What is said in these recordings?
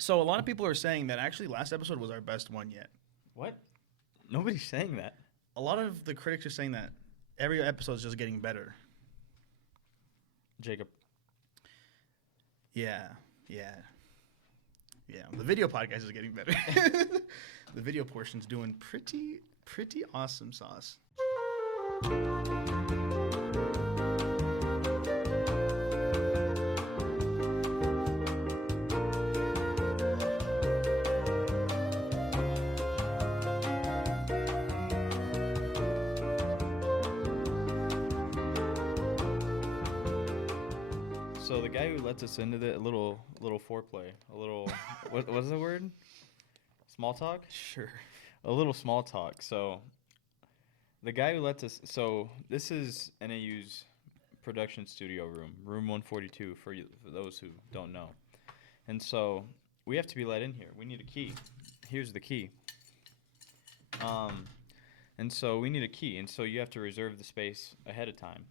So a lot of people are saying that actually last episode was our best one yet. What? Nobody's saying that. A lot of the critics are saying that every episode is just getting better. Jacob. Yeah. The video podcast is getting better. The video portion's doing pretty awesome sauce. So the guy who lets us into the little foreplay, what's the word? Small talk? Sure. A little small talk. So the guy who lets us, so this is NAU's production studio room 142 for those who don't know. And so we have to be let in here. We need a key. Here's the key. And so we need a key, and so you have to reserve the space ahead of time.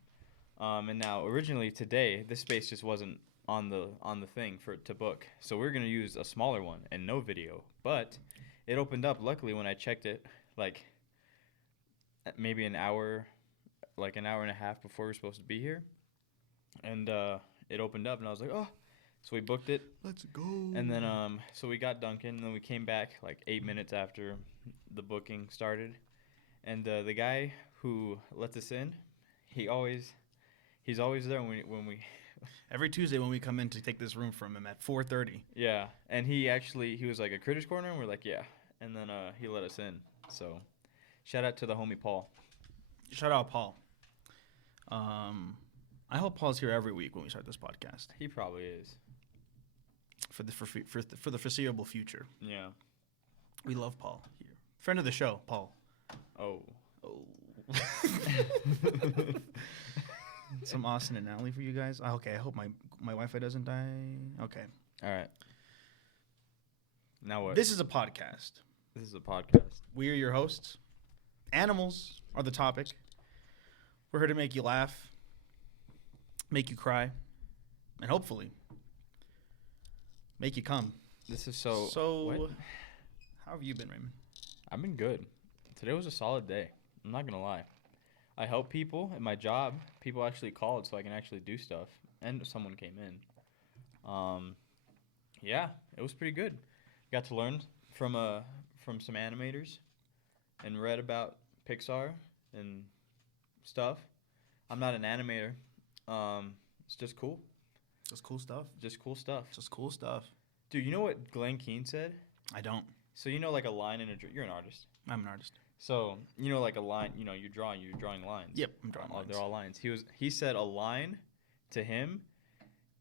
And now, originally today, this space just wasn't on the thing to book. So we're gonna use a smaller one and no video. But it opened up. Luckily, when I checked it, like maybe an hour and a half before we were supposed to be here, and it opened up, and I was like, oh. So we booked it. Let's go. And then so we got Duncan, and then we came back like 8 minutes after the booking started, and the guy who lets us in, he's always there when we Every Tuesday when we come in to take this room from him at 4:30. yeah, and he was like a Critters Corner, and we're like, yeah, and then he let us in. So shout out to the homie Paul. Shout out Paul. I hope Paul's here every week when we start this podcast He probably is. for the foreseeable future. Yeah. We love Paul here. Friend of the show, Paul. Oh. Some Austin and Alley for you guys. Okay, I hope my Wi-Fi doesn't die. Okay. All right. Now what? This is a podcast. This is a podcast. We are your hosts. Animals are the topic. We're here to make you laugh, make you cry, and hopefully make you come. This is so. What? How have you been, Raymond? I've been good. Today was a solid day. I'm not gonna lie. I help people at my job. People actually called so I can actually do stuff, and someone came in. Yeah, it was pretty good. Got to learn from some animators, and read about Pixar and stuff. I'm not an animator. It's just cool. Just cool stuff. Just cool stuff. Just cool stuff. Dude, you know what Glenn Keane said? I don't. So you know, like a line in you're an artist. I'm an artist. So you know, like a line. You know, you're drawing lines. Yep, I'm drawing lines. They're all lines. He said a line to him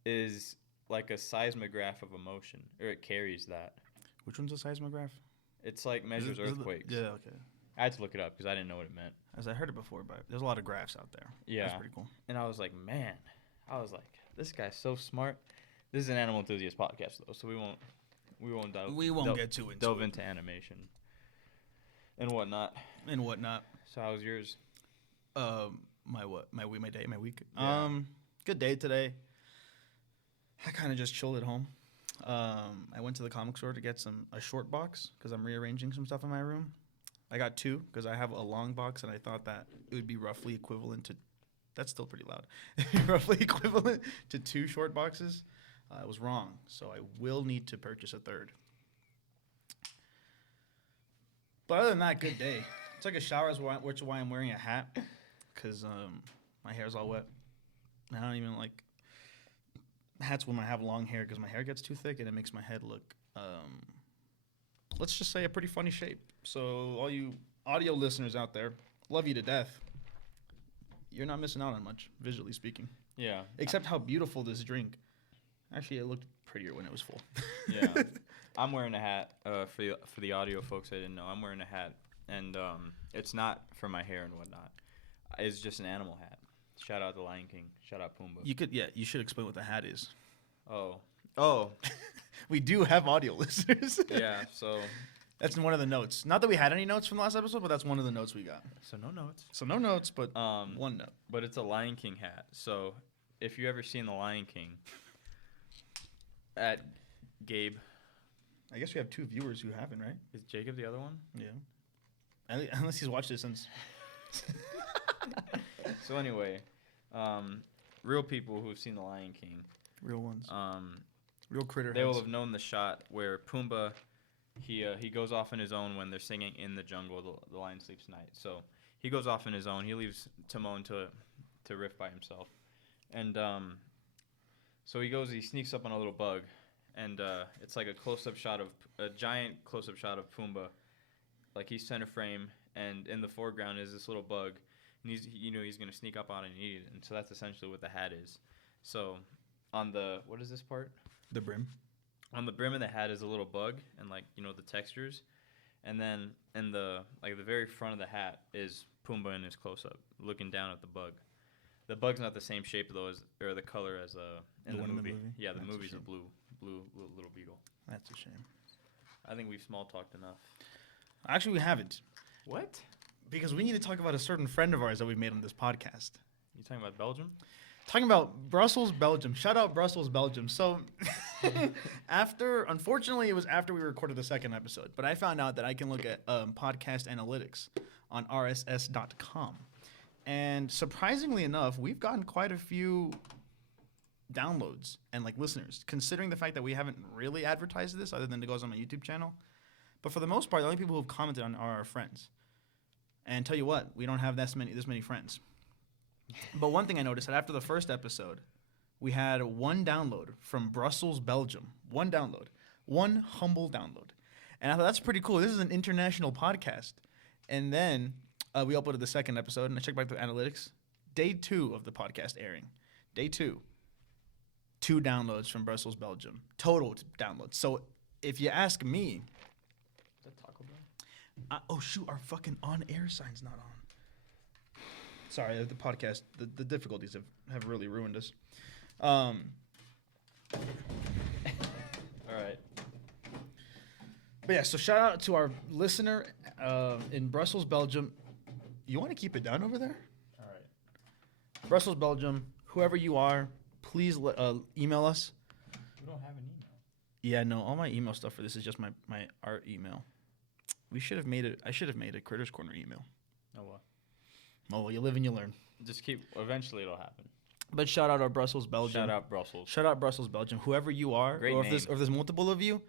is like a seismograph of emotion, or it carries that. Which one's a seismograph? It's like measures earthquakes. Yeah, okay. I had to look it up because I didn't know what it meant. As I heard it before, but there's a lot of graphs out there. Yeah. That's pretty cool. And I was like, man, this guy's so smart. This is an animal enthusiast podcast though, so we won't delve into animation and whatnot. So how's yours? My week. Yeah. Good day today. I kind of just chilled at home. I went to the comic store to get a short box because I'm rearranging some stuff in my room. I got two because I have a long box, and I thought that it would be roughly equivalent to. That's still pretty loud. Roughly equivalent to two short boxes. I was wrong, so I will need to purchase a third. But other than that, good day. Took a shower, which is why I'm wearing a hat, because my hair's all wet. I don't even like hats when I have long hair because my hair gets too thick and it makes my head look, let's just say, a pretty funny shape. So all you audio listeners out there, love you to death. You're not missing out on much, visually speaking. Yeah. Except how beautiful this drink. Actually, it looked prettier when it was full. Yeah. I'm wearing a hat. For the audio folks I didn't know, I'm wearing a hat. And it's not for my hair and whatnot. It's just an animal hat. Shout out the Lion King. Shout out Pumbaa. You should explain what the hat is. Oh. We do have audio listeners. Yeah, so. That's one of the notes. Not that we had any notes from the last episode, but that's one of the notes we got. So no notes. But one note. But it's a Lion King hat. So if you ever seen the Lion King at Gabe I guess we have 2 viewers who haven't, right? Is Jacob the other one? Yeah. Unless he's watched it since. So anyway, real people who've seen The Lion King, Real ones. Real critter they will heads. have known the shot where Pumbaa, he goes off on his own when they're singing in the jungle. The lion sleeps night. So he goes off on his own. He leaves Timon to riff by himself, and so he sneaks up on a little bug, and it's like a giant close-up shot of Pumbaa, like he's center frame, and in the foreground is this little bug, and he's gonna sneak up on it and eat it, and so that's essentially what the hat is. So on what is this part? The brim. On the brim of the hat is a little bug, and the textures, and then in the very front of the hat is Pumbaa in his close-up, looking down at the bug. The bug's not the same shape though or the color as in the movie. Yeah, the movie's a blue little beetle. That's a shame. I think we've small talked enough. Actually, we haven't. What? Because we need to talk about a certain friend of ours that we've made on this podcast. You talking about Belgium? Talking about Brussels, Belgium. Shout out Brussels, Belgium. So unfortunately, it was after we recorded the second episode, but I found out that I can look at podcast analytics on rss.com. And surprisingly enough, we've gotten quite a few downloads and listeners, considering the fact that we haven't really advertised this other than it goes on my YouTube channel. But for the most part, the only people who've commented on are our friends. And tell you what, we don't have this many friends. But one thing I noticed that after the first episode, we had 1 download from Brussels, Belgium. 1 download. 1 humble download. And I thought that's pretty cool. This is an international podcast. And then we uploaded the second episode, and I checked back the analytics. Day 2 of the podcast airing. Day 2. 2 downloads from Brussels, Belgium. Total downloads. So if you ask me... Is that Taco Bell? Oh, shoot. Our fucking on-air sign's not on. Sorry, the podcast, the difficulties have really ruined us. All right. But yeah, so shout out to our listener in Brussels, Belgium. You want to keep it down over there? All right. Brussels, Belgium, whoever you are, please email us. We don't have an email. Yeah, no, all my email stuff for this is just my art email. I should have made a Critters Corner email. Oh, what? Oh, well, you live and you learn. Eventually it'll happen. But shout out our Brussels, Belgium. Shout out Brussels. Shout out Brussels, Belgium. Whoever you are, Great or name. if there's multiple of you,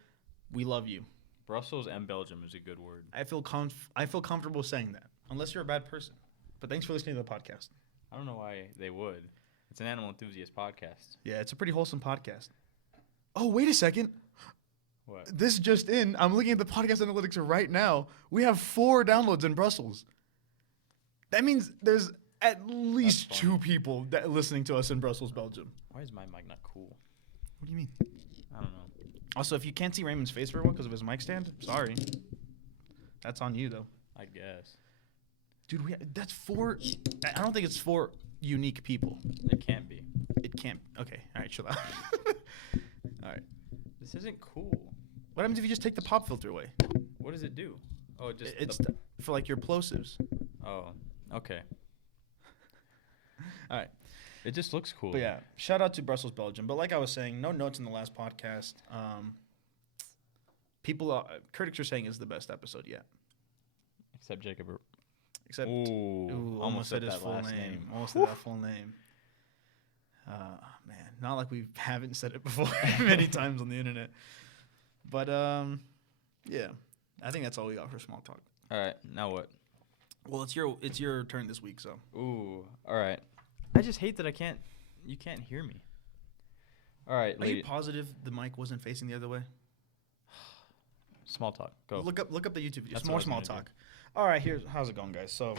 we love you. Brussels and Belgium is a good word. I feel comfortable saying that, unless you're a bad person. But thanks for listening to the podcast. I don't know why they would. It's an animal enthusiast podcast. Yeah, it's a pretty wholesome podcast. Oh, wait a second. What? This just in. I'm looking at the podcast analytics right now. We have 4 downloads in Brussels. That means there's at least 2 people that listening to us in Brussels, Belgium. Why is my mic not cool? What do you mean? I don't know. Also, if you can't see Raymond's face very well because of his mic stand, sorry. That's on you, though. I guess. Dude, that's 4. I don't think it's 4 unique people. It can't be. It can't. Okay. All right, chill out. All right. This isn't cool. What happens if you just take the pop filter away? What does it do? Oh, It's for your plosives. Oh, okay. All right. It just looks cool. But yeah, shout out to Brussels, Belgium. But like I was saying, no notes in the last podcast. Critics are saying it's the best episode yet. Except Jacob. Except, Almost said said his that full last name. name. Almost said that full name. Man, not like we haven't said it before many times on the internet. But yeah, I think that's all we got for small talk. All right, now what? Well, it's your turn this week, so. Ooh, all right. I just hate that you can't hear me. All right, Are you positive the mic wasn't facing the other way? Small talk. Go. Look up the YouTube video. That's It's what I more was small gonna talk. All right, how's it going, guys? So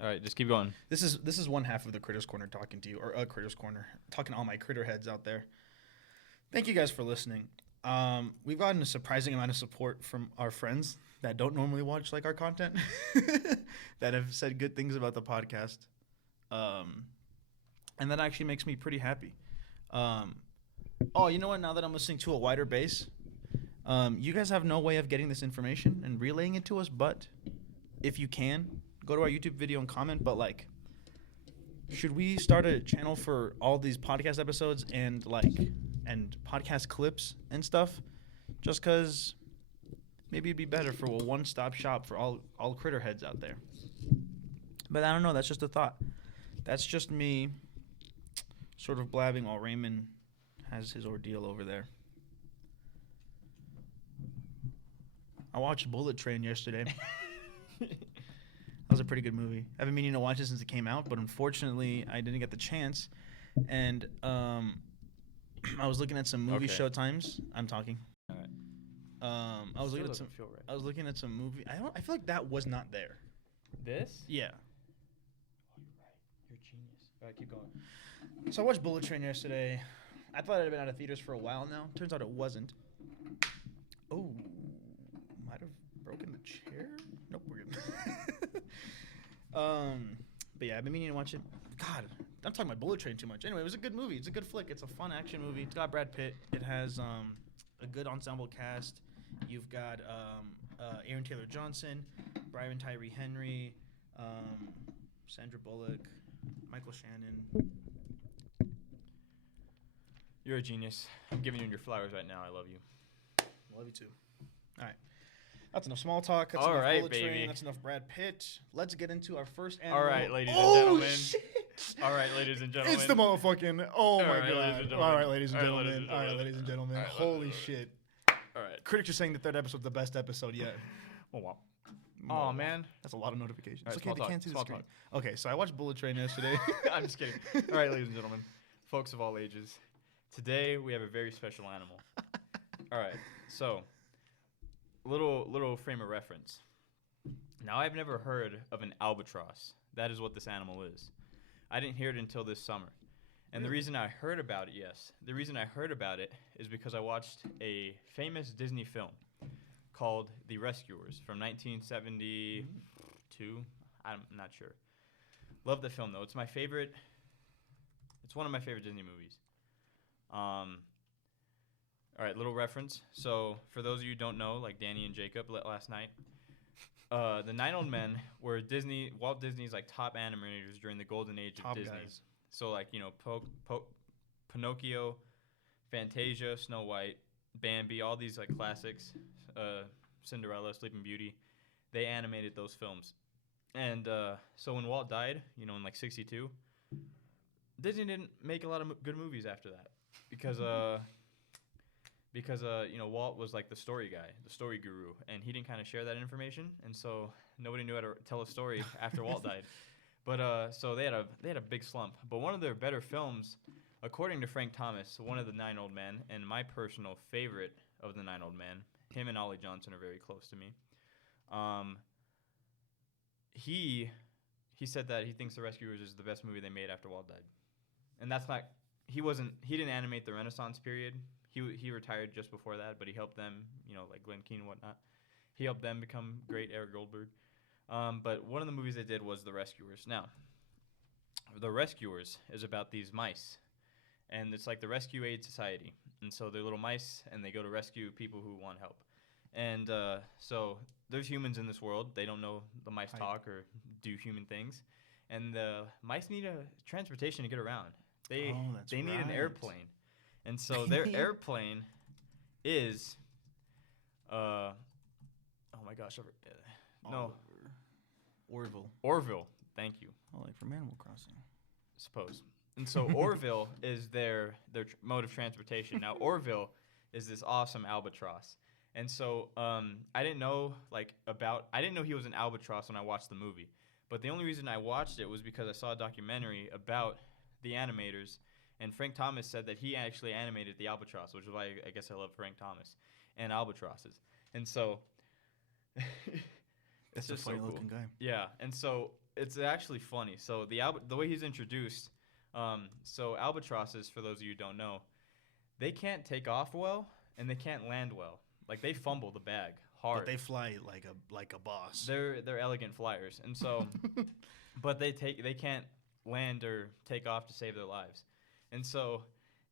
All right, just keep going. this is one half of the Critters Corner talking to you, or Critters Corner talking to all my critter heads out there. Thank you guys for listening. We've gotten a surprising amount of support from our friends that don't normally watch our content, that have said good things about the podcast, and that actually makes me pretty happy. Oh, you know what? Now that I'm listening to a wider base, you guys have no way of getting this information and relaying it to us, but if you can, go to our YouTube video and comment. But should we start a channel for all these podcast episodes and podcast clips and stuff, just because maybe it'd be better for a one-stop shop for all critter heads out there. But I don't know. That's just a thought. That's just me sort of blabbing while Raymond has his ordeal over there. I watched Bullet Train yesterday. That was a pretty good movie. I've been meaning to watch it since it came out, but unfortunately, I didn't get the chance. And I was looking at some movie show times. I'm talking. All right. I was looking at some. Feel right. I was looking at some movie. I feel like that was not there. This? Yeah. Oh, you're right. You're a genius. All right, keep going. So I watched Bullet Train yesterday. I thought it had been out of theaters for a while now. Turns out it wasn't. Oh, might have broken the chair. Nope, we're good. But yeah, I've been meaning to watch it. God, I'm talking about Bullet Train too much. Anyway, it was a good movie. It's a good flick. It's a fun action movie. It's got Brad Pitt. It has a good ensemble cast. You've got Aaron Taylor Johnson, Brian Tyree Henry, Sandra Bullock, Michael Shannon. You're a genius. I'm giving you your flowers right now. I love you. Love you too. All right. That's enough small talk. That's All enough right, Bullet Train. baby. That's enough Brad Pitt. Let's get into our first animal. All right, ladies and Oh, gentlemen. shit. All right, ladies and gentlemen. It's the motherfucking. Oh, my All right, ladies God. and gentlemen. All right, ladies and All right, gentlemen. All right, ladies and gentlemen. All right, Holy ladies and shit. All right. Critics are saying the third episode's the best episode yet. Oh, wow. Oh, man. That's a lot of notifications. All right, It's okay, small they talk, can't see the small screen. Okay, so I watched Bullet Train yesterday. I'm just kidding. All right, ladies and gentlemen. Folks of all ages. Today, we have a very special animal. All right, so little frame of reference. Now, I've never heard of an albatross. That is what this animal is. I didn't hear it until this summer. And the reason I heard about it, is because I watched a famous Disney film called The Rescuers from 1972. I'm not sure. Love the film, though. It's my favorite. It's one of my favorite Disney movies. All right, little reference. So, for those of you who don't know, like Danny and Jacob last night, the 9 Old Men were Walt Disney's like top animators during the golden age of Disney. Guys. So, like, you know, Pinocchio, Fantasia, Snow White, Bambi, all these like classics, Cinderella, Sleeping Beauty, they animated those films. And so when Walt died, you know, in like 62, Disney didn't make a lot of good movies after that because you know, Walt was like the story guy, the story guru, and he didn't kind of share that information, and so nobody knew how to tell a story after Walt died. But so they had a big slump. But one of their better films, according to Frank Thomas, one of the 9 Old Men, and my personal favorite of the 9 Old Men, him and Ollie Johnson are very close to me. He said that he thinks The Rescuers is the best movie they made after Walt died, and that's not. He didn't animate the Renaissance period. He retired just before that, but he helped them, you know, like Glenn Keane and whatnot. He helped them become great, Eric Goldberg. But one of the movies they did was The Rescuers. Now, The Rescuers is about these mice, and it's like the Rescue Aid Society. And so they're little mice, and they go to rescue people who want help. And so there's humans in this world. They don't know the mice talk or do human things. And the mice need a transportation to get around. They need an airplane. And so their airplane is, oh my gosh, Orville. Thank you. Oh, like from Animal Crossing. Suppose. And so Orville is their mode of transportation. Now Orville is this awesome albatross. And so I didn't know he was an albatross when I watched the movie. But the only reason I watched it was because I saw a documentary about the animators. And Frank Thomas said that he actually animated the albatross, which is why I guess I love Frank Thomas and albatrosses. And so it's just a funny looking guy. Yeah, and so it's actually funny. So the way he's introduced, so albatrosses, for those of you who don't know, they can't take off well and they can't land well. Like they fumble the bag hard. But they fly like a boss. They're elegant flyers, and so, but they can't land or take off to save their lives. And so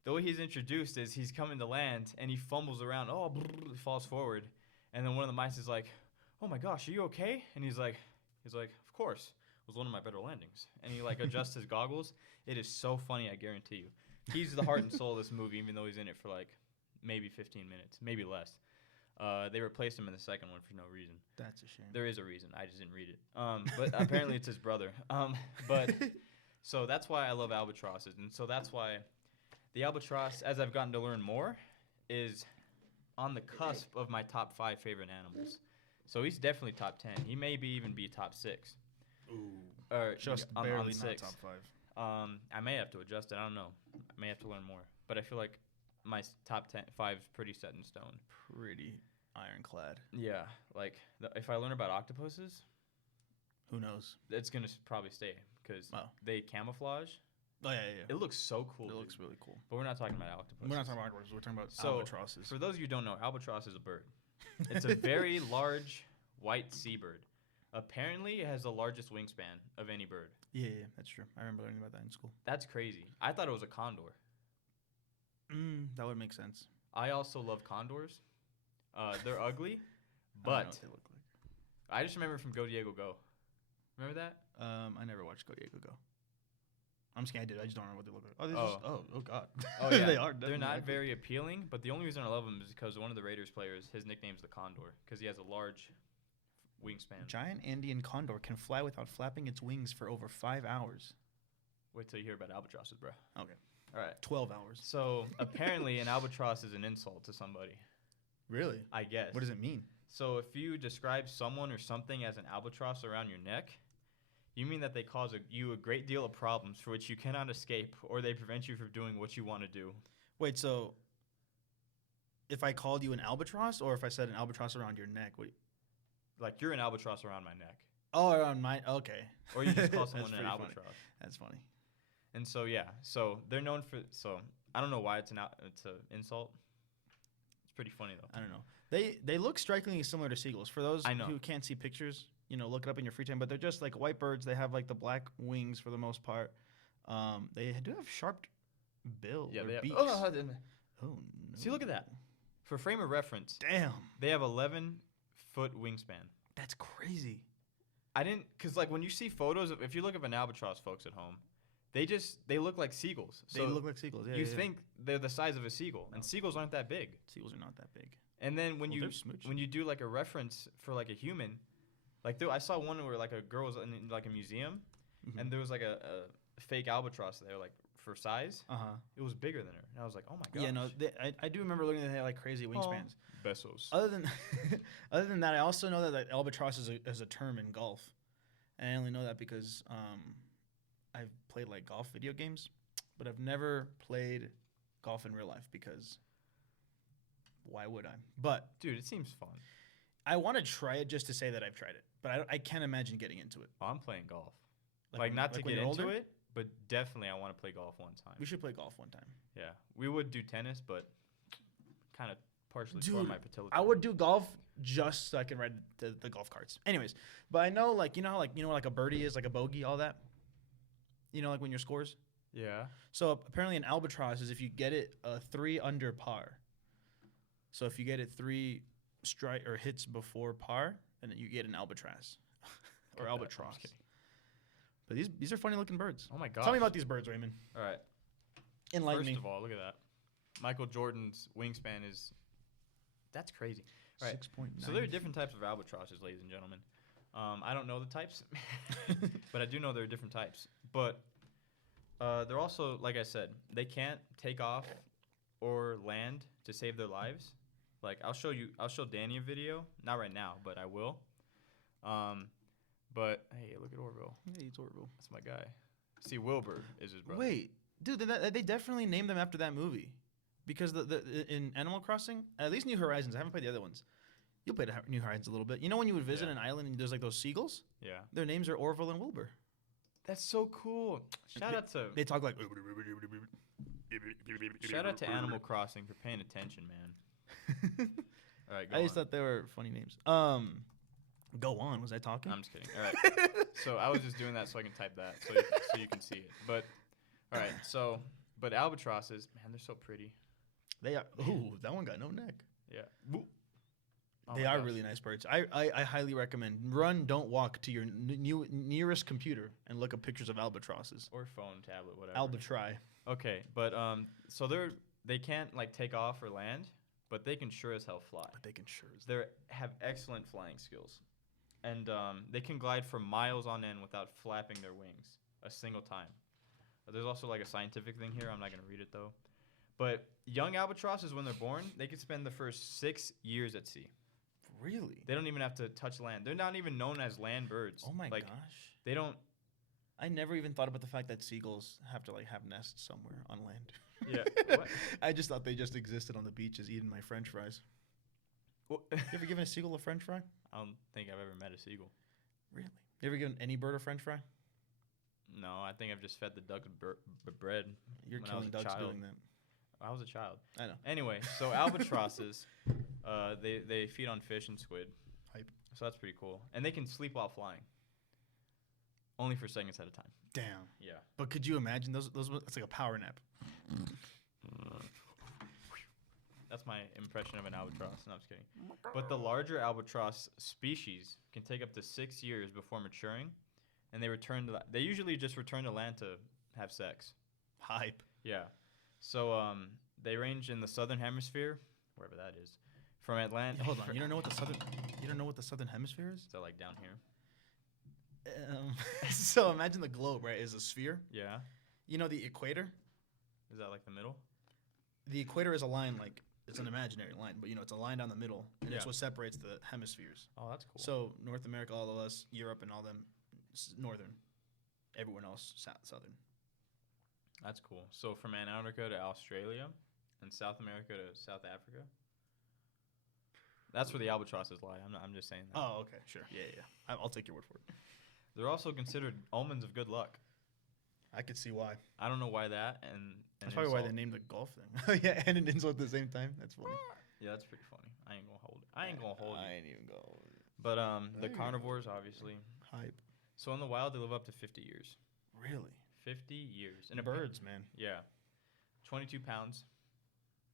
the way he's introduced is he's coming to land, and he fumbles around. He falls forward. And then one of the mice is like, oh, my gosh, are you okay? And he's like, of course. It was one of my better landings. And he, like, adjusts his goggles. It is so funny, I guarantee you. He's the heart and soul of this movie, even though he's in it for, like, maybe 15 minutes, maybe less. They replaced him in the second one for no reason. That's a shame. There is a reason. I just didn't read it. But apparently it's his brother. But so that's why I love albatrosses, and so that's why the albatross, as I've gotten to learn more, is on the cusp of my top 5 favorite animals. So he's definitely top 10. He may even be top 6. Ooh. Or Just on barely not 6. top 5. I may have to adjust it. I don't know. I may have to learn more. But I feel like my top 5 is pretty set in stone. Pretty ironclad. Yeah. Like, if I learn about octopuses, Who knows? it's going to probably stay because they camouflage. Oh, yeah. It looks so cool. It looks really cool. But we're not talking about octopuses. We're not talking about octopuses. We're talking about albatrosses. For those of you who don't know, albatross is a bird. It's a very large white seabird. Apparently, it has the largest wingspan of any bird. Yeah, that's true. I remember learning about that in school. That's crazy. I thought it was a condor. That would make sense. I also love condors. They're ugly, I don't know but what they look like. I just remember from Go Diego Go. Remember that? I never watched Go Diego Go. I'm just kidding. I did. I just don't know what they look like. Oh, oh God. Oh yeah, they are. They're not ugly. very appealing, but the only reason I love them is because one of the Raiders players, his nickname's the Condor, because he has a large wingspan. Giant Andean condor can fly without flapping its wings for over 5 hours. Wait till you hear about albatrosses, bro. Okay. All right. 12 hours. So apparently, an albatross is an insult to somebody. Really? I guess. What does it mean? So if you describe someone or something as an albatross around your neck, you mean that they cause you a great deal of problems for which you cannot escape, or they prevent you from doing what you want to do. Wait, so if I called you an albatross, or if I said an albatross around your neck? Like, you're an albatross around my neck. Oh, around my... Okay. Or you just call someone That's an pretty albatross. funny. That's funny. And so, yeah. So they're known for... So I don't know why it's an insult. It's pretty funny, though. I don't know. They look strikingly similar to seagulls. For those who can't see pictures, look it up in your free time. But they're just like white birds. They have like the black wings for the most part. They do have sharp bill or beaks. Oh, no. See, look at that. For frame of reference, Damn. they have 11-foot wingspan. That's crazy. I didn't... Because, like, when you see photos of... If you look up an albatross, folks at home, they look like seagulls. They look like seagulls, yeah. You think they're the size of a seagull, and seagulls aren't that big. Seagulls are not that big. And then when you do like a reference for like a human, like I saw one where like a girl was in like a museum, and there was like a fake albatross there, like for size. It was bigger than her, and I was like, oh my gosh. Yeah, no, I do remember looking at they had like crazy wingspans. Besos. Other than that, I also know that albatross is a term in golf, and I only know that because I've played like golf video games, but I've never played golf in real life because why would I? But dude, it seems fun. I want to try it just to say that I've tried it, but I can't imagine getting into it. Oh, I'm playing golf. Like not to get into it, but definitely I want to play golf one time. We should play golf one time. Yeah, we would do tennis, but kind of partially tore my patella. I would do golf just so I can ride the golf carts. Anyways, but I know like like a birdie is like a bogey, all that. Like when your scores. Yeah. So apparently an albatross is if you get it 3 under par. So if you get it 3 strike or hits before par, then you get an albatross or albatross. But these are funny looking birds. Oh my god! Tell me about these birds, Raymond. All right. Enlighten me. First of all, look at that. Michael Jordan's wingspan that's crazy. All right. 6.9. So there are different types of albatrosses, ladies and gentlemen. I don't know the types, but I do know there are different types. But they're also, like I said, they can't take off or land to save their lives. Like I'll show Danny a video, not right now, but I will. But hey, look at Orville. Hey, it's Orville. That's my guy. See, Wilbur is his brother. Wait, dude, they definitely named them after that movie, because in Animal Crossing, at least New Horizons. I haven't played the other ones. You'll play New Horizons a little bit. You know when you would visit an island and there's like those seagulls? Yeah. Their names are Orville and Wilbur. That's so cool. Shout out to... They talk like... Shout out to Animal Crossing for paying attention, man. All right, go on. I just thought they were funny names. Go on. Was I talking? I'm just kidding. All right. So I was just doing that so I can type that so you can see it. But, all right. But albatrosses, man, they're so pretty. They are... Ooh, that one got no neck. Yeah. They are really nice birds. I highly recommend. Run, don't walk to your nearest computer and look up pictures of albatrosses. Or phone, tablet, whatever. Albatry. Okay, but so they can't like take off or land, but they can sure as hell fly. They have excellent flying skills, and they can glide for miles on end without flapping their wings a single time. There's also like a scientific thing here. I'm not gonna read it though. But young albatrosses, when they're born, they can spend the first 6 years at sea. Really? They don't even have to touch land. They're not even known as land birds. Oh my gosh. They don't. I never even thought about the fact that seagulls have to like have nests somewhere on land. Yeah. What? I just thought they just existed on the beaches eating my French fries. You ever given a seagull a French fry? I don't think I've ever met a seagull. Really? You ever given any bird a French fry? No, I think I've just fed the duck bread. You're when killing ducks child. doing that. I was a child. I know. Anyway, so albatrosses, they feed on fish and squid. Hype. So that's pretty cool. And they can sleep while flying. Only for seconds at a time. Damn. Yeah. But could you imagine those? It's like a power nap. That's my impression of an albatross. No, I'm just kidding. But the larger albatross species can take up to 6 years before maturing, and they usually just return to land to have sex. Hype. Yeah. So they range in the southern hemisphere, wherever that is, from Atlanta. Yeah, hold on. You don't know what the southern hemisphere is? So like down here. So imagine the globe, right, is a sphere. Yeah. You know the equator? Is that like the middle? The equator is a line, like it's an imaginary line, but it's a line down the middle, and it's Yeah. what separates the hemispheres. Oh, that's cool. So North America, all of us, Europe, and all them, northern. Everyone else, southern. That's cool. So from Antarctica to Australia, and South America to South Africa. That's where the albatrosses lie. I'm just saying that. Oh, okay, sure, yeah. I'll take your word for it. They're also considered omens of good luck. I could see why. I don't know why that, and That's probably why they named the golf thing. Yeah, and an insult at the same time. That's funny. Yeah, that's pretty funny. I ain't gonna hold it. I ain't even go. But the There you go. carnivores, obviously. Hype. So in the wild, they live up to 50 years. Really? 50 years. And birds, man. Yeah. 22 pounds.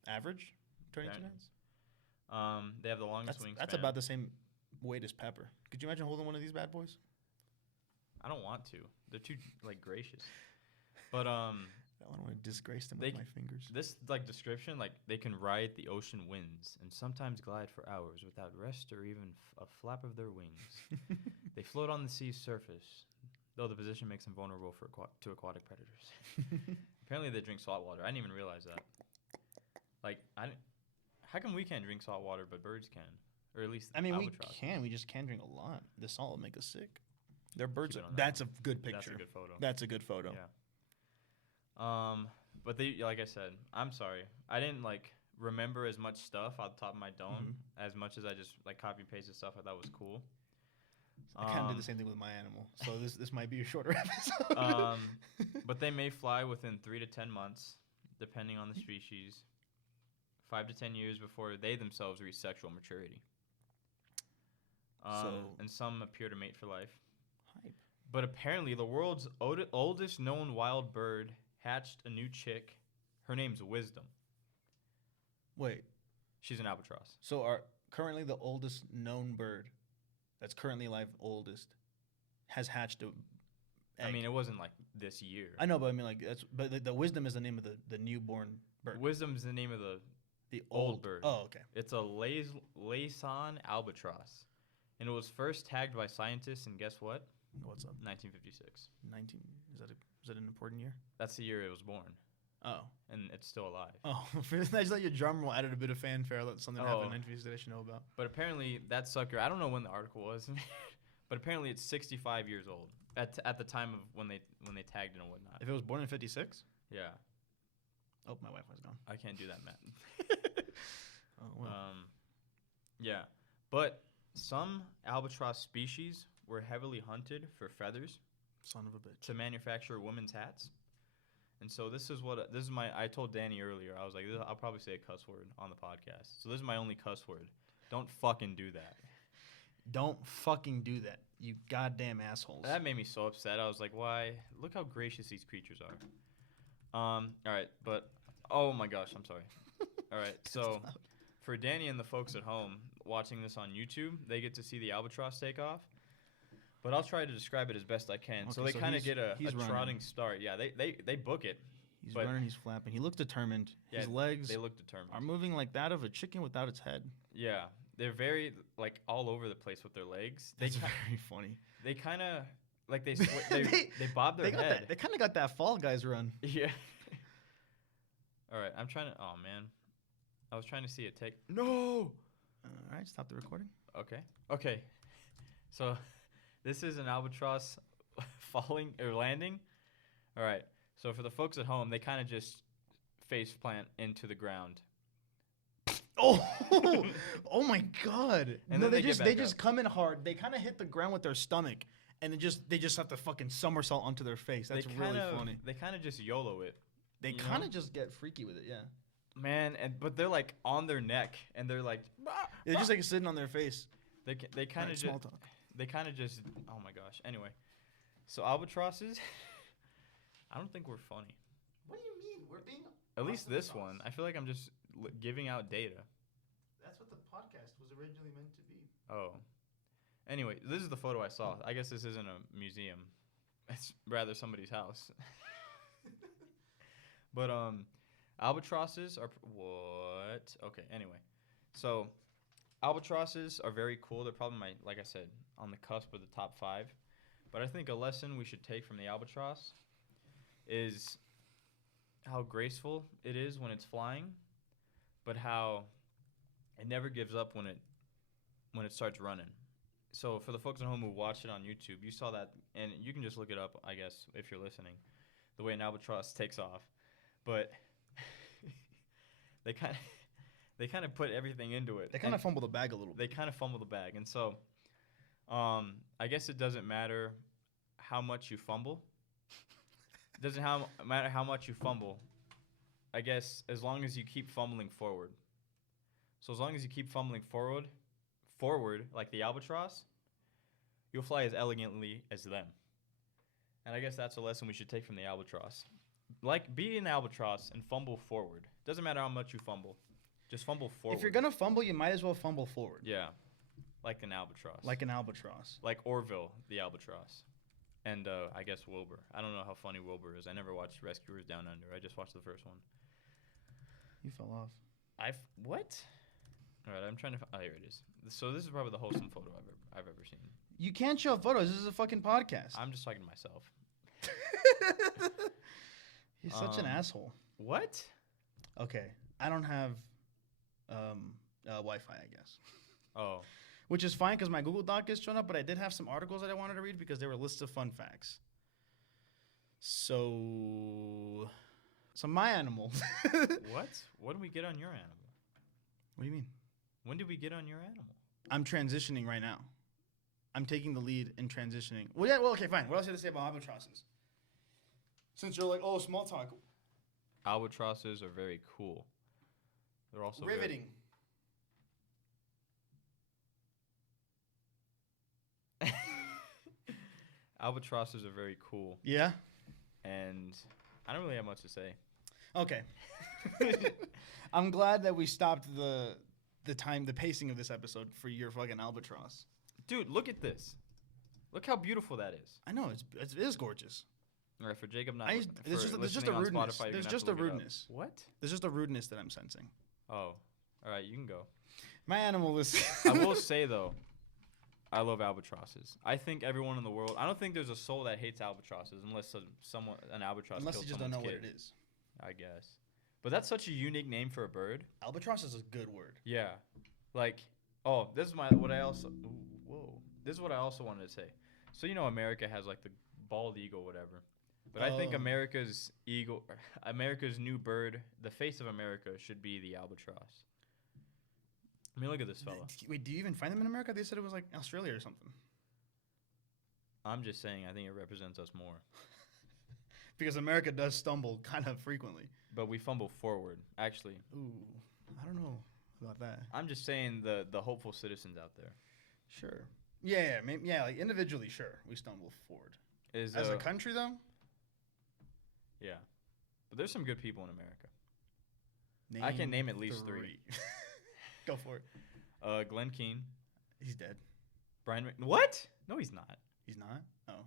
Average? 22 Yeah. ounce? They have the longest wingspan. That's about the same weight as Pepper. Could you imagine holding one of these bad boys? I don't want to. They're too gracious. But I don't want to disgrace them with my fingers. This description, they can ride the ocean winds and sometimes glide for hours without rest or even a flap of their wings. They float on the sea's surface, though the position makes them vulnerable to aquatic predators. Apparently, they drink salt water. I didn't even realize that. How come we can't drink salt water but birds can, or at least albatross? We can. We just can't drink a lot. The salt will make us sick. They're birds. Keep it on That's a good picture. That's a good photo. Yeah. But they, like I said, I'm sorry. I didn't remember as much stuff off the top of my dome as much as I just copy and pasted stuff I thought was cool. I kind of did the same thing with my animal, so this might be a shorter episode. But they may fly within 3 to 10 months, depending on the species. 5 to 10 years before they themselves reach sexual maturity. And some appear to mate for life. Hype. But apparently, the world's oldest known wild bird hatched a new chick. Her name's Wisdom. Wait. She's an albatross. So currently the oldest known bird that's currently alive, has hatched a egg. I mean, it wasn't this year. I know, but I mean but the Wisdom is the name of the newborn bird. Wisdom's the name of the old bird. Oh, okay. It's a Laysan albatross. And it was first tagged by scientists in, guess what? What's up? 1956. 19. Is that an important year? That's the year it was born. Oh. And it's still alive. Oh, I just thought your drum roll added a bit of fanfare. That something happened in 1956 that I should know about. But apparently that sucker, I don't know when the article was, but apparently it's 65 years old at the time of when they tagged it and whatnot. If it was born in 56? Yeah. Oh, my Wi-Fi's gone. I can't do that math. Oh, well. Yeah. But some albatross species were heavily hunted for feathers. Son of a bitch. To manufacture women's hats. And so I told Danny earlier, I was like, I'll probably say a cuss word on the podcast. So this is my only cuss word. Don't fucking do that. Don't fucking do that, you goddamn assholes. That made me so upset. I was like, why? Look how gracious these creatures are. All right, but, oh my gosh, I'm sorry. All right, so for Danny and the folks at home watching this on YouTube, they get to see the albatross take off. But I'll try to describe it as best I can. Okay, so they kind of get a trotting start. Yeah, they book it. He's But- running. He's flapping. He looks determined. Yeah, His legs They look determined. are moving like that of a chicken without its head. Yeah, they're very like all over the place with their legs. That's very funny. They kind of like they bob their They got head. that. They kind of got that Fall Guys run. Yeah. All right, I'm trying to. Oh man, I was trying to see it take. No. All right, stop the recording. Okay. Okay. So, this is an albatross falling or landing. All right. So for the folks at home, they kind of just face plant into the ground. Oh, oh my God! And No, then they they get just back up. come in hard. They kind of hit the ground with their stomach, and they just have to fucking somersault onto their face. That's really funny. They kind of just YOLO it. They you know? kind of just get freaky with it. Yeah, Man, but they're like on their neck, and they're like. they're just like sitting on their face. They kind of Alright, just. small talk. They kind of just. Oh my gosh. Anyway, so albatrosses. I don't think we're funny. What do you mean? We're being. At least this one. I feel like I'm just giving out data. That's what the podcast was originally meant to be. Oh. Anyway, this is the photo I saw. I guess this isn't a museum. It's rather somebody's house. But albatrosses are what? Okay, anyway. So, albatrosses are very cool. They're probably like I said, on the cusp of the top 5. But I think a lesson we should take from the albatross is how graceful it is when it's flying, but how it never gives up when it starts running. So for the folks at home who watched it on YouTube, you saw that, and you can just look it up, I guess, if you're listening, the way an albatross takes off. But they kind of put everything into it. They kind of fumble the bag a little bit. They kind of fumble the bag, and so I guess it doesn't matter how much you fumble. It doesn't matter how much you fumble. I guess as long as you keep fumbling forward. So as long as you keep fumbling forward like the albatross, you'll fly as elegantly as them. And I guess that's a lesson we should take from the albatross. Like, be an albatross and fumble forward. Doesn't matter how much you fumble. Just fumble forward. If you're gonna fumble, you might as well fumble forward. Yeah. Like an albatross. Like an albatross. Like Orville, the albatross. And I guess Wilbur. I don't know how funny Wilbur is. I never watched Rescuers Down Under. I just watched the first one. You fell off. What? All right, I'm trying to. Oh, here it is. So this is probably the wholesome photo I've ever seen. You can't show photos. This is a fucking podcast. I'm just talking to myself. He's such an asshole. What? Okay, I don't have Wi-Fi, I guess. Oh. Which is fine because my Google Doc is showing up, but I did have some articles that I wanted to read because they were lists of fun facts. So my animal. What? What did we get on your animal? What do you mean? When did we get on your animal? I'm transitioning right now. I'm taking the lead in transitioning. Well, yeah. Well, okay, fine. What else do you have to say about albatrosses? Since you're like, oh, small talk. Albatrosses are very cool. They're also Riveting. Albatrosses are very cool, Yeah. and I don't really have much to say. Okay. I'm glad that we stopped the pacing of this episode for your fucking albatross. Dude, look at this. Look how beautiful that is. I know it is gorgeous. All right, for Jacob, not. There's just a rudeness. There's just a rudeness. What? There's just a rudeness that I'm sensing. Oh, all right, you can go. My animal is. I will say though, I love albatrosses. I think everyone in the world. I don't think there's a soul that hates albatrosses unless an albatross. Unless killed you just don't know someone's what kid, it is. I guess. But that's such a unique name for a bird. Albatross is a good word. Yeah, like this is what I also. Ooh, whoa, this is what I also wanted to say. So America has like the bald eagle, whatever. But I think America's new bird, the face of America, should be the albatross. I mean, look at this fella. Wait, do you even find them in America? They said it was like Australia or something. I'm just saying, I think it represents us more. Because America does stumble kind of frequently. But we fumble forward, actually. Ooh, I don't know about that. I'm just saying the hopeful citizens out there. Sure. Yeah, maybe, like individually, sure, we stumble forward. As a country, though? Yeah. But there's some good people in America. I can name at least 3. Go for it. Glenn Keane. He's dead. Brian. What? No, he's not. He's not? Oh.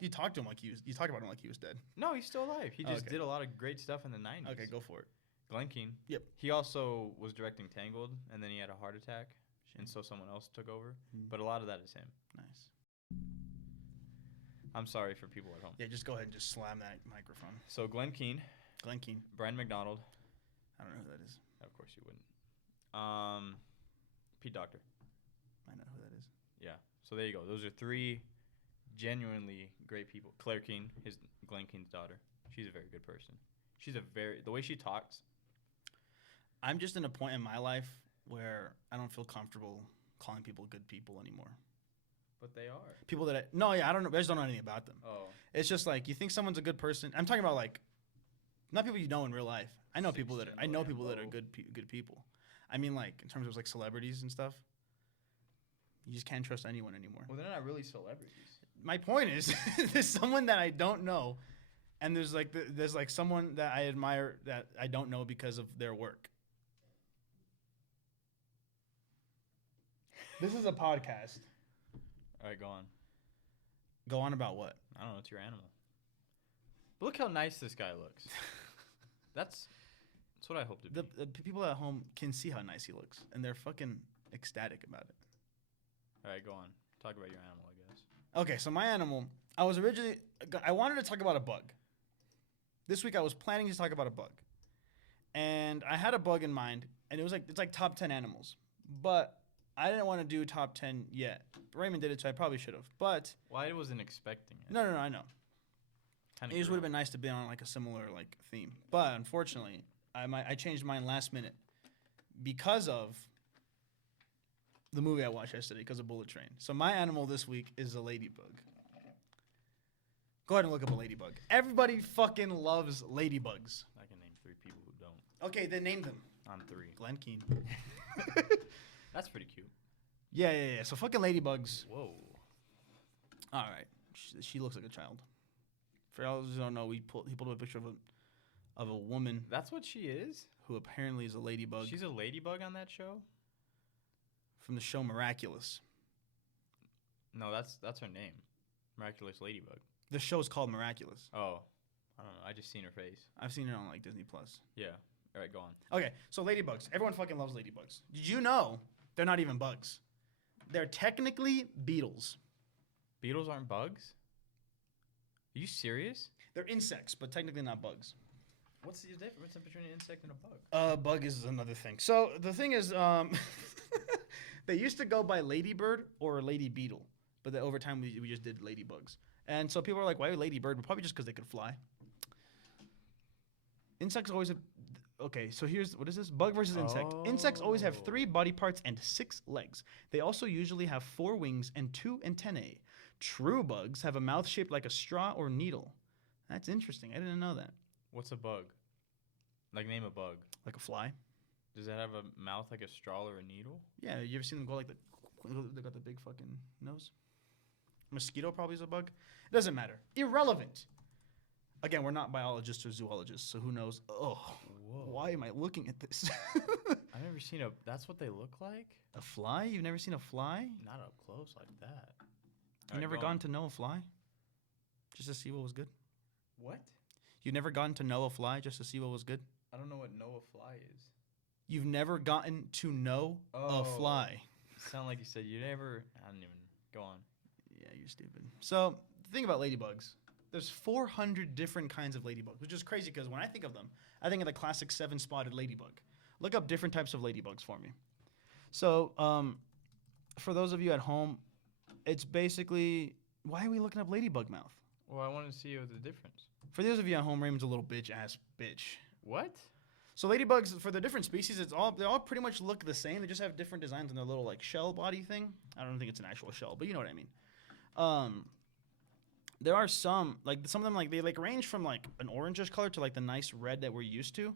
You talked to him like you talked about him like he was dead. No, he's still alive. He just Okay. did a lot of great stuff in the 90s. Okay, go for it. Glenn Keane. Yep. He also was directing Tangled, and then he had a heart attack, and so someone else took over. But a lot of that is him. Nice. I'm sorry for people at home. Yeah, just go ahead and just slam that microphone. So Glenn Keane, Glenn Keane. Brian McDonald. I don't know who that is. Of course you wouldn't. Pete Docter. I know who that is. Yeah. So there you go. Those are 3 genuinely great people. Claire Keane, Glenn Keane's daughter. She's a very good person. The way she talks. I'm just in a point in my life where I don't feel comfortable calling people good people anymore. But they are. People that I don't know. I just don't know anything about them. Oh. It's just like you think someone's a good person. I'm talking about like, not people you know in real life. I know people that are good people. I mean, like in terms of like celebrities and stuff. You just can't trust anyone anymore. Well, they're not really celebrities. My point is, there's someone that I don't know, and there's like someone that I admire that I don't know because of their work. This is a podcast. All right, go on. Go on about what? I don't know. It's your animal. But look how nice this guy looks. That's what I hope to be. The people at home can see how nice he looks, and they're fucking ecstatic about it. All right, go on. Talk about your animal, I guess. Okay, so my animal, I wanted to talk about a bug. This week I was planning to talk about a bug. And I had a bug in mind, and it's like top 10 animals. But I didn't want to do top 10 yet. Raymond did it, so I probably should have. But well, I wasn't expecting it. No, I know. It just would have been nice to be on like a similar like theme. But unfortunately, I changed mine last minute because of the movie I watched yesterday, because of Bullet Train. So my animal this week is a ladybug. Go ahead and look up a ladybug. Everybody fucking loves ladybugs. I can name 3 people who don't. Okay, then name them. I'm 3. Glenn Keane. That's pretty cute. Yeah. So fucking ladybugs. Whoa. All right. She looks like a child. For all those who don't know, he pulled up a picture of a woman. That's what she is? Who apparently is a ladybug. She's a ladybug on that show? From the show Miraculous. No, that's her name. Miraculous Ladybug. The show's called Miraculous. Oh. I don't know. I just seen her face. I've seen it on like Disney Plus. Yeah. All right, go on. Okay, so ladybugs. Everyone fucking loves ladybugs. Did you know they're not even bugs? They're technically beetles. Beetles aren't bugs? Are you serious? They're insects, but technically not bugs. What's the difference between an insect and a bug? Bug is another thing. So the thing is, they used to go by ladybird or lady beetle, but then over time we just did ladybugs. And so people are like, why ladybird? But probably just because they could fly. Insects always have... Okay, so what is this? Bug versus insect. Insects always have 3 body parts and 6 legs. They also usually have 4 wings and 2 antennae. True bugs have a mouth shaped like a straw or needle. That's interesting. I didn't know that. What's a bug? Like, name a bug. Like a fly? Does it have a mouth like a straw or a needle? Yeah, you ever seen them go like they got the big fucking nose? Mosquito probably is a bug. It doesn't matter. Irrelevant. Again, we're not biologists or zoologists, so who knows? Oh, whoa. Why am I looking at this? I've never seen that's what they look like? A fly? You've never seen a fly? Not up close like that. You never gone to know a fly? Just to see what was good? What? You've never gotten to know a fly just to see what was good? I don't know what know a fly is. You've never gotten to know a fly. Sound like you said you never... I didn't even... Go on. Yeah, you're stupid. So, the thing about ladybugs, there's 400 different kinds of ladybugs, which is crazy because when I think of them, I think of the classic 7-spotted ladybug. Look up different types of ladybugs for me. So, for those of you at home, it's basically... Why are we looking up ladybug mouth? Well, I want to see the difference. For those of you at home, Raymond's a little bitch-ass bitch. What? So ladybugs, for the different species, they all pretty much look the same. They just have different designs on their little like shell body thing. I don't think it's an actual shell, but you know what I mean. There are some of them like they like range from like an orangish color to like the nice red that we're used to.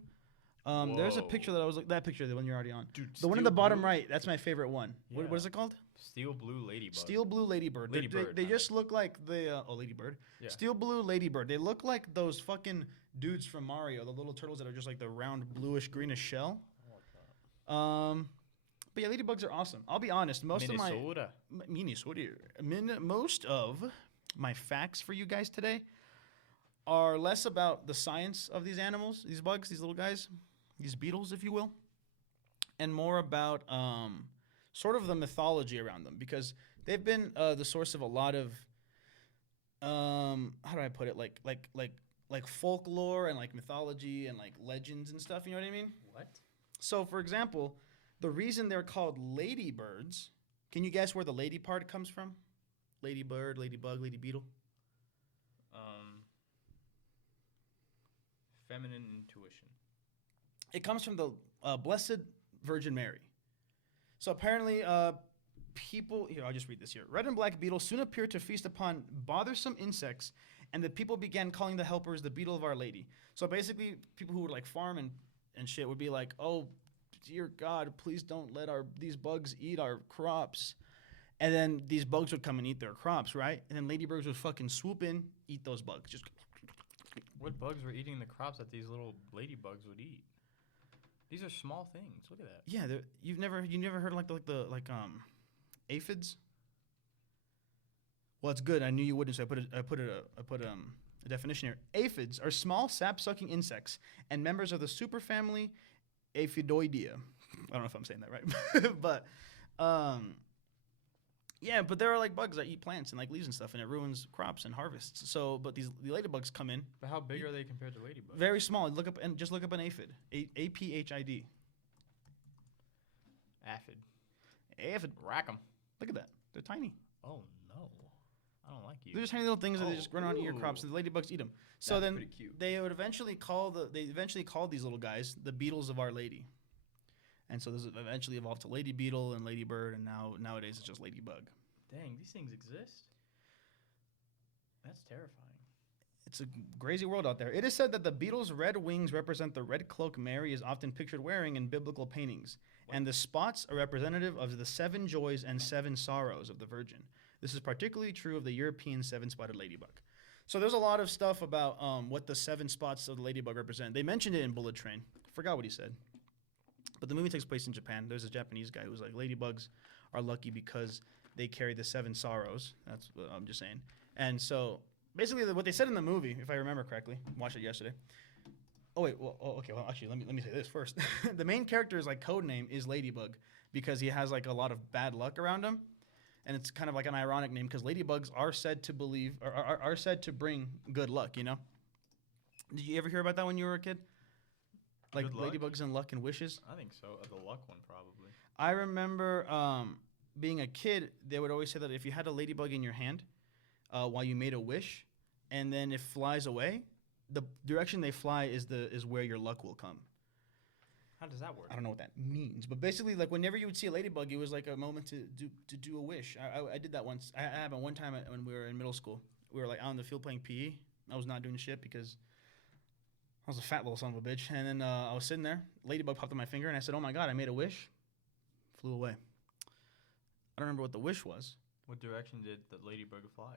There's a picture that picture, the one you're already on. Dude, the one in the bottom right, that's my favorite one. Yeah. What is it called? Steel blue ladybug. Steel blue ladybird. They just look like the ladybird. Yeah. Steel blue ladybird. They look like those fucking dudes from Mario, the little turtles that are just like the round bluish greenish shell. But yeah, ladybugs are awesome. I'll be honest. Most of my facts for you guys today are less about the science of these animals, these bugs, these little guys, these beetles, if you will, and more about sort of the mythology around them, because they've been the source of a lot of how do I put it, like folklore and like mythology and like legends and stuff. You know what I mean? What? So, for example, the reason they're called ladybirds. Can you guess where the lady part comes from? Ladybird, ladybug, lady beetle. Feminine intuition. It comes from the Blessed Virgin Mary. So apparently, people... Here, I'll just read this here. Red and black beetles soon appeared to feast upon bothersome insects, and the people began calling the helpers the beetle of Our Lady. So basically, people who would like farm and shit would be like, oh, dear God, please don't let these bugs eat our crops. And then these bugs would come and eat their crops, right? And then ladybirds would fucking swoop in, eat those bugs. Just... What bugs were eating the crops that these little ladybugs would eat? These are small things. Look at that. Yeah, you never heard of the aphids? Well, it's good. I knew you wouldn't, so I put a definition here. Aphids are small sap-sucking insects and members of the superfamily Aphidoidea. I don't know if I'm saying that right, but yeah, but there are like bugs that eat plants and like leaves and stuff, and it ruins crops and harvests. So, but the ladybugs come in. But how big are they compared to ladybugs? Very small. Look up an aphid. APHID. Aphid. Aphid. Rack 'em. Look at that. They're tiny. Oh no, I don't like you. They're just tiny little things that they just run around and eat your crops, and the ladybugs eat them. So That's then pretty cute. they eventually called these little guys the beetles of Our Lady. And so this eventually evolved to lady beetle and ladybird, and nowadays it's just ladybug. Dang, these things exist? That's terrifying. It's a crazy world out there. It is said that the beetle's red wings represent the red cloak Mary is often pictured wearing in biblical paintings, and the spots are representative of the 7 joys and 7 sorrows of the Virgin. This is particularly true of the European 7-spotted ladybug. So there's a lot of stuff about what the 7 spots of the ladybug represent. They mentioned it in Bullet Train. Forgot what he said. But the movie takes place in Japan. There's a Japanese guy who's like, ladybugs are lucky because they carry the 7 sorrows. That's what I'm just saying. And so basically what they said in the movie, if I remember correctly, watched it yesterday. Oh, wait. Well, okay. Well, actually, let me say this first. The main character's like code name is Ladybug because he has like a lot of bad luck around him. And it's kind of like an ironic name because ladybugs are said to are said to bring good luck, you know? Did you ever hear about that when you were a kid? Like ladybugs and luck and wishes? I think so. The luck one, probably. I remember being a kid, they would always say that if you had a ladybug in your hand while you made a wish, and then it flies away, the direction they fly is where your luck will come. How does that work? I don't know what that means, but basically, like whenever you would see a ladybug, it was like a moment to do a wish. I did that once. I happened one time when we were in middle school. We were like out on the field playing PE. I was not doing shit because I was a fat little son of a bitch. And then I was sitting there. Ladybug popped on my finger, and I said, "Oh my god, I made a wish." Flew away. I don't remember what the wish was. What direction did the ladybug fly?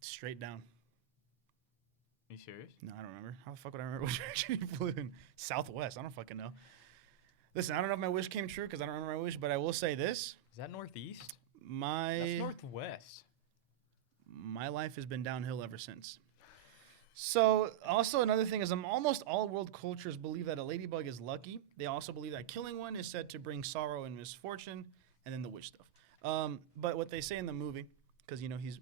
Straight down. Are you serious? No, I don't remember. How the fuck would I remember what direction he flew in? Southwest. I don't fucking know. Listen, I don't know if my wish came true because I don't remember my wish, but I will say this. Is that northeast? That's northwest. My life has been downhill ever since. So, also another thing is almost all world cultures believe that a ladybug is lucky. They also believe that killing one is said to bring sorrow and misfortune, and then the wish stuff. But what they say in the movie, because, you know, he's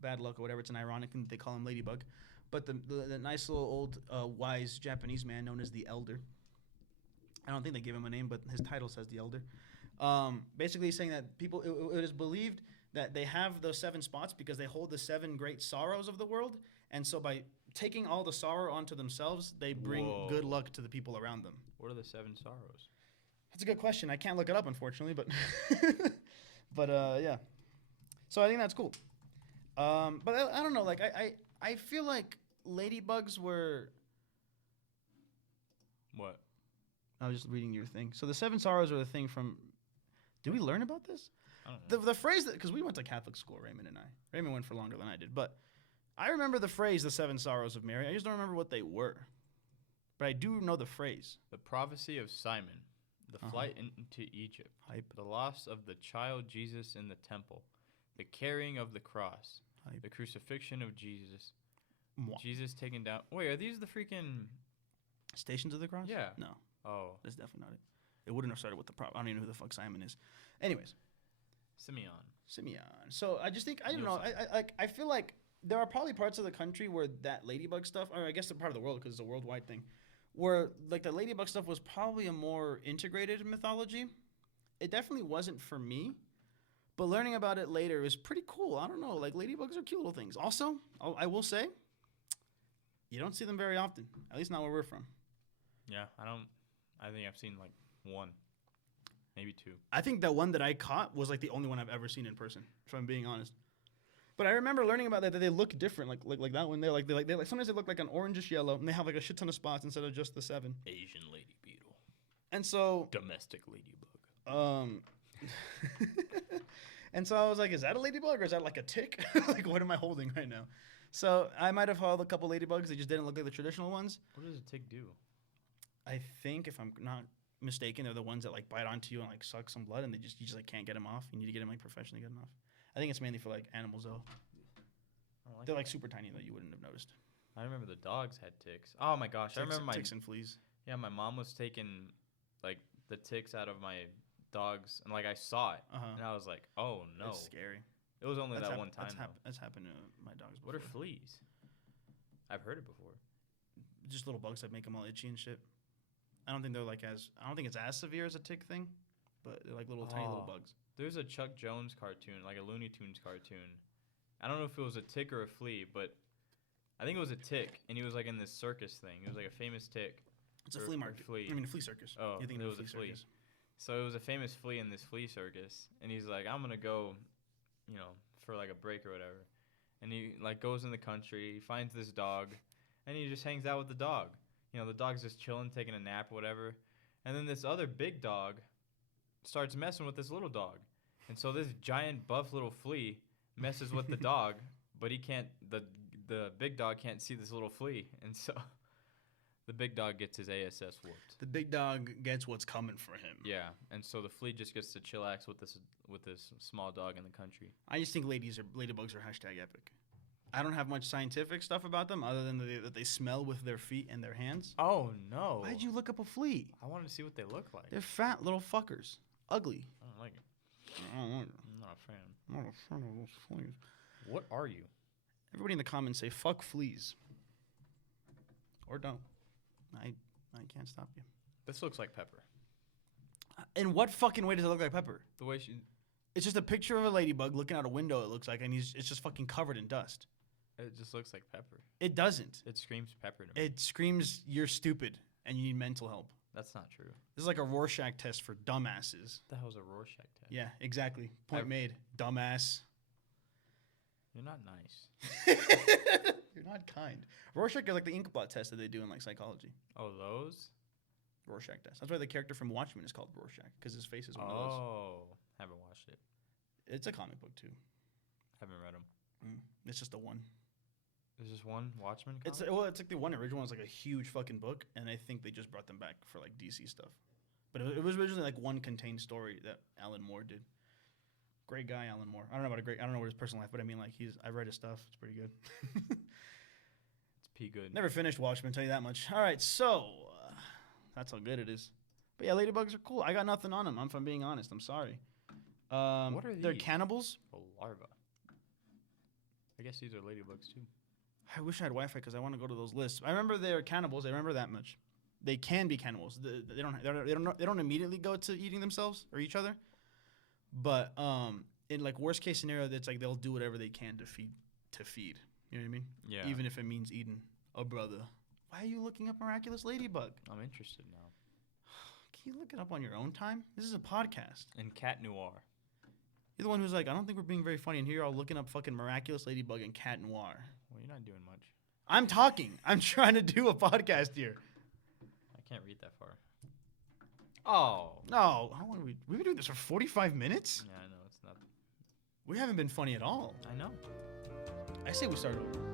bad luck or whatever, it's an ironic thing that they call him ladybug. But the nice little old wise Japanese man known as the Elder, I don't think they gave him a name, but his title says the Elder. Basically saying that people, it is believed that they have those 7 spots because they hold the 7 great sorrows of the world. And so by taking all the sorrow onto themselves, they bring good luck to the people around them. What are the 7 sorrows? That's a good question. I can't look it up, unfortunately, but but yeah. So I think that's cool. But I don't know. Like I feel like ladybugs were. What? I was just reading your thing. So the 7 sorrows are the thing from. Did we learn about this? I don't know. The phrase that, because we went to Catholic school, Raymond and I. Raymond went for longer than I did, but I remember the phrase "the 7 sorrows of Mary." I just don't remember what they were, but I do know the phrase. The prophecy of Simon, the flight into Egypt, Hype. the loss of the child Jesus in the temple, the carrying of the cross, Hype. The crucifixion of Jesus. Mwah. Jesus taken down. Wait, are these the freaking? Stations of the Cross? Yeah. No, Oh, that's definitely not it. It wouldn't have started with the prop. I don't even know who the fuck Simon is. Anyways, Simeon. Simeon. So I just think I don't Neil know. I feel like there are probably parts of the country where that ladybug stuff, or I guess they're part of the world because it's a worldwide thing, where like the ladybug stuff was probably a more integrated mythology. It definitely wasn't for me, but learning about it later is pretty cool. I don't know, like ladybugs are cute little things. Also, I will say, you don't see them very often, at least not where we're from. Yeah, I think I've seen like one, maybe two. I think that one that I caught was like the only one I've ever seen in person, if I'm being honest. But I remember learning about that they look different, like that one. They're like sometimes they look like an orangish yellow, and they have like a shit ton of spots instead of just the 7. Asian lady beetle. And so, Domestic ladybug. and so I was like, is that a ladybug or is that like a tick? Like, what am I holding right now? So I might have hauled a couple ladybugs. They just didn't look like the traditional ones. What does a tick do? I think if I'm not mistaken, they're the ones that like bite onto you and like suck some blood, and you just like can't get them off. You need to get them like professionally get them off. I think it's mainly for like animals though. They're like super tiny though. You wouldn't have noticed. I remember the dogs had ticks. Oh my gosh, I remember ticks and fleas. Yeah, my mom was taking like the ticks out of my dogs, and like I saw it, and I was like, oh no, it's scary. It was only that one time. That's happened to my dogs before. What are fleas? I've heard it before. Just little bugs that make them all itchy and shit. I don't think it's as severe as a tick thing, but they're like little tiny little bugs. There's a Chuck Jones cartoon, like a Looney Tunes cartoon. I don't know if it was a tick or a flea, but I think it was a tick, and he was like in this circus thing. It was like a famous tick. It's a flea market. Flea. I mean, a flea circus. Oh, you think it was a flea. Circus. So it was a famous flea in this flea circus, and he's like, I'm gonna go, for like a break or whatever. And he like goes in the country, he finds this dog, and he just hangs out with the dog. The dog's just chilling, taking a nap or whatever. And then this other big dog starts messing with this little dog. And so this giant buff little flea messes with the dog, but he can't, the big dog can't see this little flea. And so the big dog gets his ASS whooped. The big dog gets what's coming for him. Yeah, and so the flea just gets to chillax with this small dog in the country. I just think ladybugs are #epic. I don't have much scientific stuff about them other than that they smell with their feet and their hands. Oh no! Why'd you look up a flea? I wanted to see what they look like. They're fat little fuckers. Ugly. I don't like it. I don't like it. I'm not a fan. I'm not a fan of those fleas. What are you? Everybody in the comments say fuck fleas. Or don't. I can't stop you. This looks like Pepper. In what fucking way does it look like Pepper? The way she... It's just a picture of a ladybug looking out a window, it looks like, and it's just fucking covered in dust. It just looks like Pepper. It doesn't. It screams Pepper to me. It screams you're stupid and you need mental help. That's not true. This is like a Rorschach test for dumbasses. What the hell's a Rorschach test? Yeah, exactly. Point made. Dumbass. You're not nice. You're not kind. Rorschach is like the inkblot test that they do in like psychology. Oh, those? Rorschach test. That's why the character from Watchmen is called Rorschach, because his face is one of those. Oh, haven't watched it. It's a comic book too. Haven't read them. It's just the one. There's just one Watchmen comic? It's like the one original one's like a huge fucking book, and I think they just brought them back for like DC stuff. But it was originally like one contained story that Alan Moore did. Great guy, Alan Moore. I don't know what his personal life, but I mean like I've read his stuff. It's pretty good. It's pee good. Never finished Watchmen, tell you that much. All right, so that's how good it is. But yeah, ladybugs are cool. I got nothing on them. If I'm being honest, I'm sorry. What are these? They're cannibals. A larva. I guess these are ladybugs too. I wish I had Wi-Fi because I want to go to those lists. I remember they're cannibals. I remember that much. They can be cannibals. They don't immediately go to eating themselves or each other. But in like worst case scenario, it's like they'll do whatever they can to feed. You know what I mean? Yeah. Even if it means eating a brother. Why are you looking up miraculous ladybug? I'm interested now. Can you look it up on your own time? This is a podcast. And Cat Noir. You're the one who's like, I don't think we're being very funny, and here you're all looking up fucking miraculous ladybug and Cat Noir. Well, you're not doing much. I'm talking. I'm trying to do a podcast here. I can't read that far. Oh. No. How long we've been doing this for 45 minutes? Yeah, I know. It's not. We haven't been funny at all. I know. I say we start over.